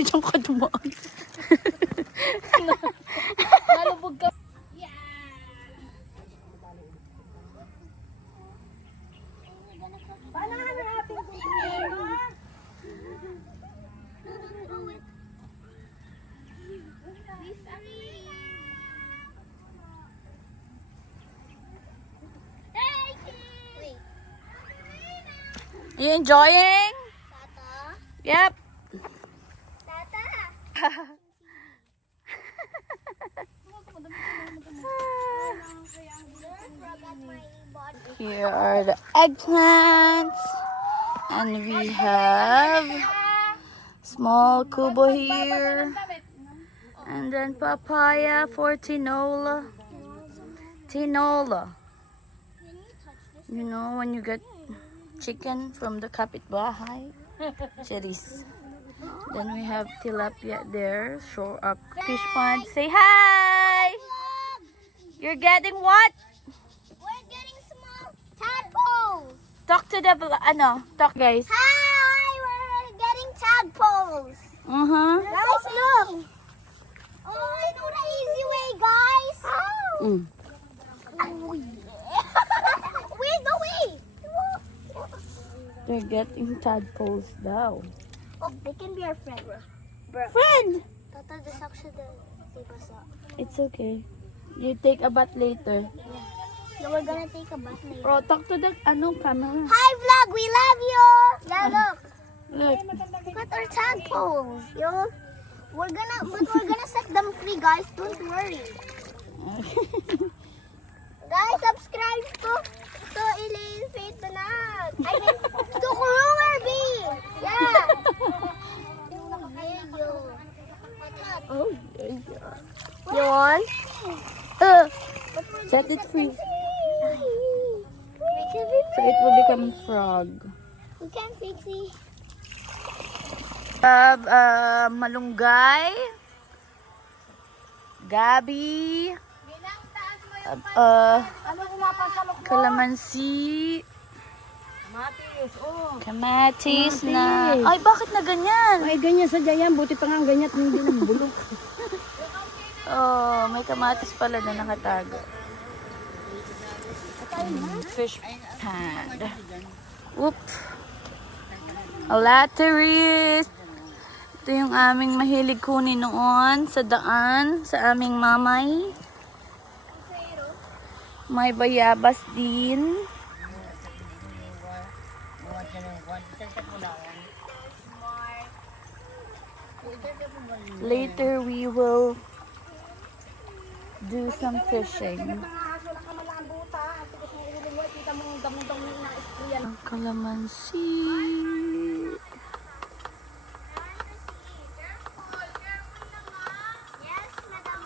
kasi dyan ka dumaan. Nalubog ka. Paano nga na ating problema? Are you enjoying? Tata? Yep. Tata? Here are the eggplants. And we have small kubo here. And then papaya for tinola. Tinola. You know when you get chicken from the kapitbahay? Cherries. Then we have tilapia there. Show up fish pond. Say hi! You're getting what? We're getting small tadpoles. Talk to the talk guys. Hi, we're getting tadpoles. Uh-huh. Guys, look. Oh, I know the easy way, guys. Mm. Oh, yeah. Wait, go away. They're getting tadpoles daw. Oh, they can be our friend. Friend! Tata, this actually the basa. It's okay. You take a bath later. So we're gonna take a bath later. Bro, talk to the camera. Hi, vlog. We love you. Yeah, look. Look. Look at our tadpoles, yo. We're gonna set them free, guys. Don't worry. Guys, subscribe to Elaine Faith Banag. I mean, to Kruger B. Yeah. There you. Oh, yeah, yeah. You want? Set it free. We can be So it will become frog. We can fix it. Have malunggay, gabi, Ano kumapasalok mo? kalamansi, Matius, oh. kamatis na... Ay, bakit na ganyan? Ay, ganyan sa yan. Buti pa nga ang ganyan at hindi ng bulok. Oh, may kamatis pala na nakatago. Fish pond. Whoop. A latteries. Ito yung aming mahilig kunin noon sa daan, sa aming mamay. May bayabas din. Later we will do some fishing. Ang kalamansi. Yes, Madam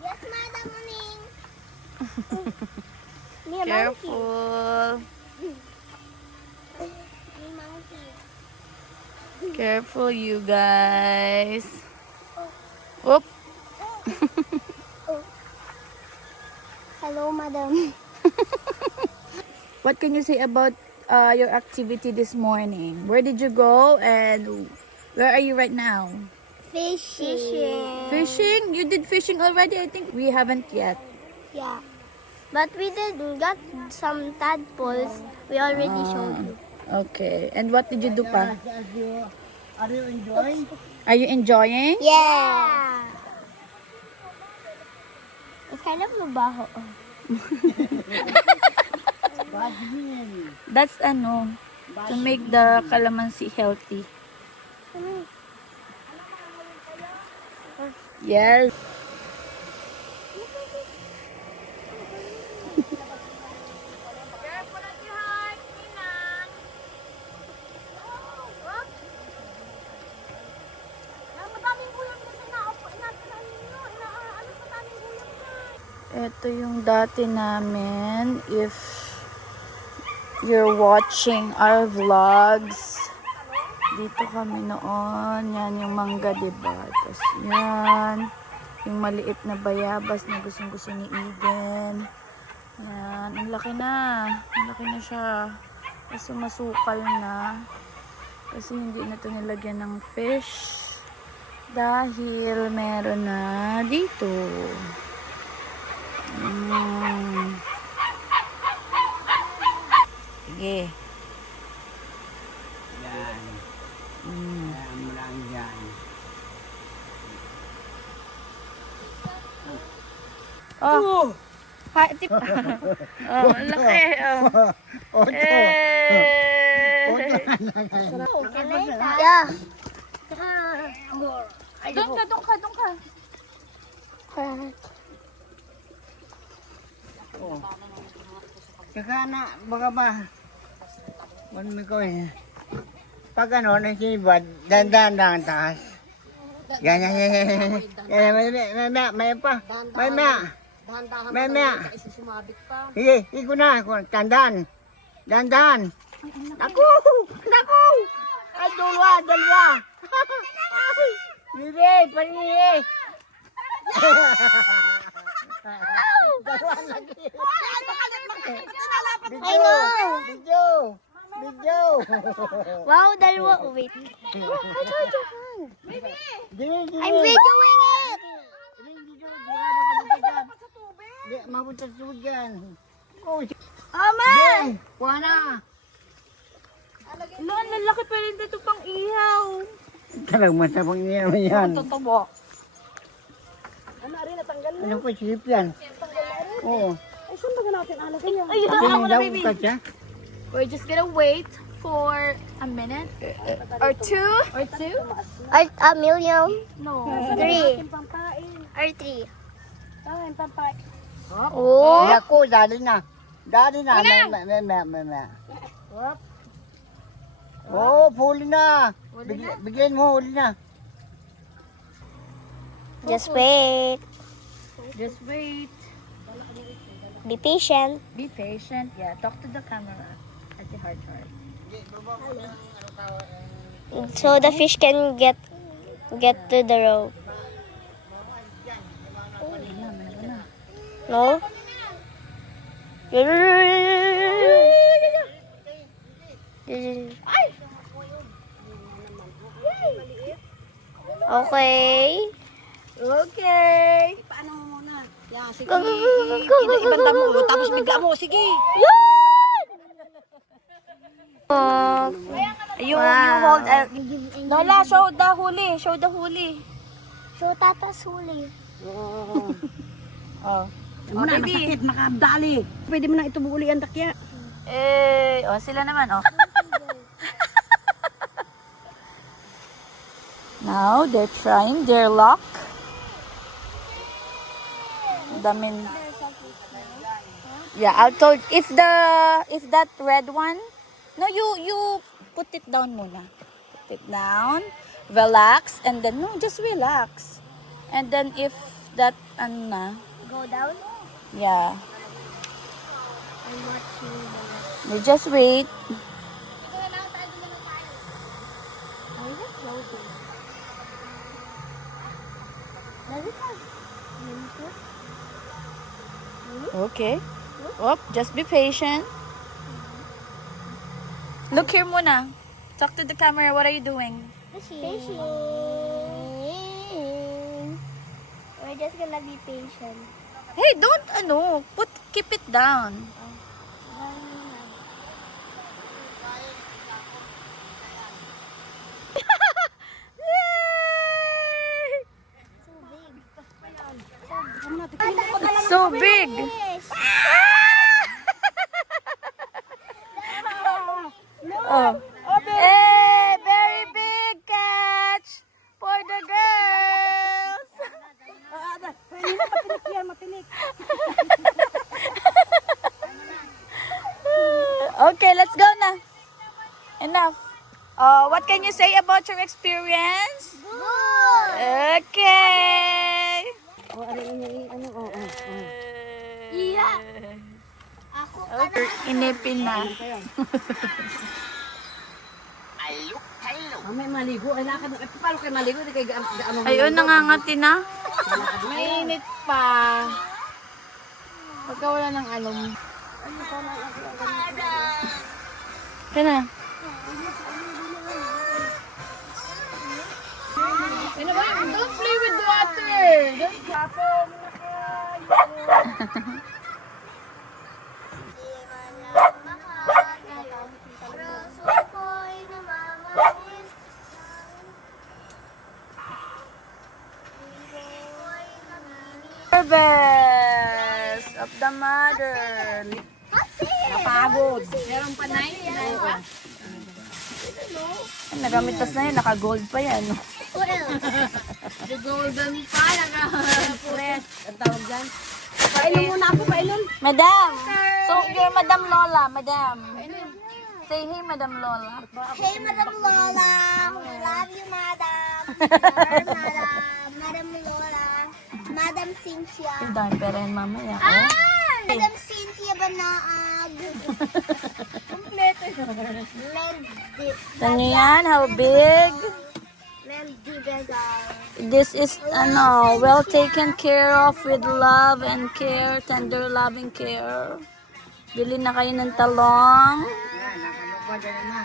Yes, Madam Muning. Me a monkey. Careful. Me monkey. Careful, you guys. Whoop. Hello, Madam. What can you say about your activity this morning? Where did you go and where are you right now? Fishing. Fishing? You did fishing already? I think we haven't yet. Yeah. But we did got some tadpoles. We already showed you. Okay. And what did you do pa? Are you enjoying? Are you enjoying? Yeah. It's kind of mabaho. That's to make the calamansi healthy. Yes. Ito yung dati namin. If you're watching our vlogs, dito kami noon. Yan yung mangga, diba? Tapos yan. Yung maliit na bayabas na gustong-gusto ni Eden. Yan. Ang laki na. Ang laki na siya. Kasi masukal na. Kasi hindi na ito nilagyan ng fish. Dahil meron na dito. Sige. Yan. Ayan mo lang yan. Oh. Ha, tip. Oh, laki. Oh. Oto. Eh. Yeah. Doon ka. Oh. Saka na, baka ba? Ano ko eh. Pag ano, nasibad, dandan ang taas. Yan. May pa. May. Sige, iko na. Dandan. Naku! Ay, dalawa. Mire, panire. Dalawa lagi. I know. Video. Wow, dalawa. Oh, wait. I'm videoing it. Mapunta sa tubig yan. Oh, Mama! kuha na. Ang lalaki pa rin dito pang ihaw. Talagang masabang niya naman yan. Totoo. Ano po, sip yan? Oo. Ay, saan ba natin alagay yan? Ay, Pati ako na, daw, baby. kasya. We're just gonna wait for a minute or two. A million? No. 3. Or 3. Oh. Ay, ako, dali na. May. Oh, huli na. Bigyan mo, huli na. Just wait. Just wait. Be patient. Be patient. Yeah, talk to the camera at the heart. So the fish can get to the rope. No? Okay. Okay. Paano mo muna? Yan, sige. Go, go, go, go, go, go, Ibanda mo, go, go, tapos go. bigla mo, sige. You Wow. hold. Lola, show the huli. Show the huli. Show tatas huli. Oh. Mo na, baby. masakit, makadali. Pwede mo na ito buuli ang takya. Sila naman, oh. Now, they're trying their luck. Damin. Yeah, I'll told if that red one, no, you put it down muna. Put it down, relax, and then no, just relax. And then if that na, Go down. yeah, I'm watching the... you just wait. Why is it floating? Does it have swimsuit? Okay. Oh, just be patient. Look here muna. Talk to the camera. What are you doing? Fishing. We're just gonna be patient. Hey, don't keep it down. So big. Oh. Hey, very big catch for the girls. Okay, let's go na. Enough. What can you say about your experience? Good. Okay. Iya. Ako Okay. Inipin na. May maligo, ay lakad. Paano kayo maligo? Di kayo gaano. Ayun, nangangati na. Mainit pa. Pagka wala ng alum. Kaya na. Don't play with water. Harvest of the mother. Napagod. Meron pa na nagamitas na yun, naka-gold pa yan. The golden pa, naka-fresh. Ang tawag dyan? Painom muna ako, painom. Madam! So, you're Madam Lola, Madam. Say hey, Madam Lola. Hey, Madam Lola. We love you, Madam. Madam. Madam Lola. Madam Cynthia. Yung dami pera yun mamaya. Madam Cynthia Banaag. Kompleto. Meldi. Tingnan yan, how big. Meldi Bezal. This is, well taken care of with love and care, tender loving care. Bili na kayo ng talong. Nakalupa dyan na.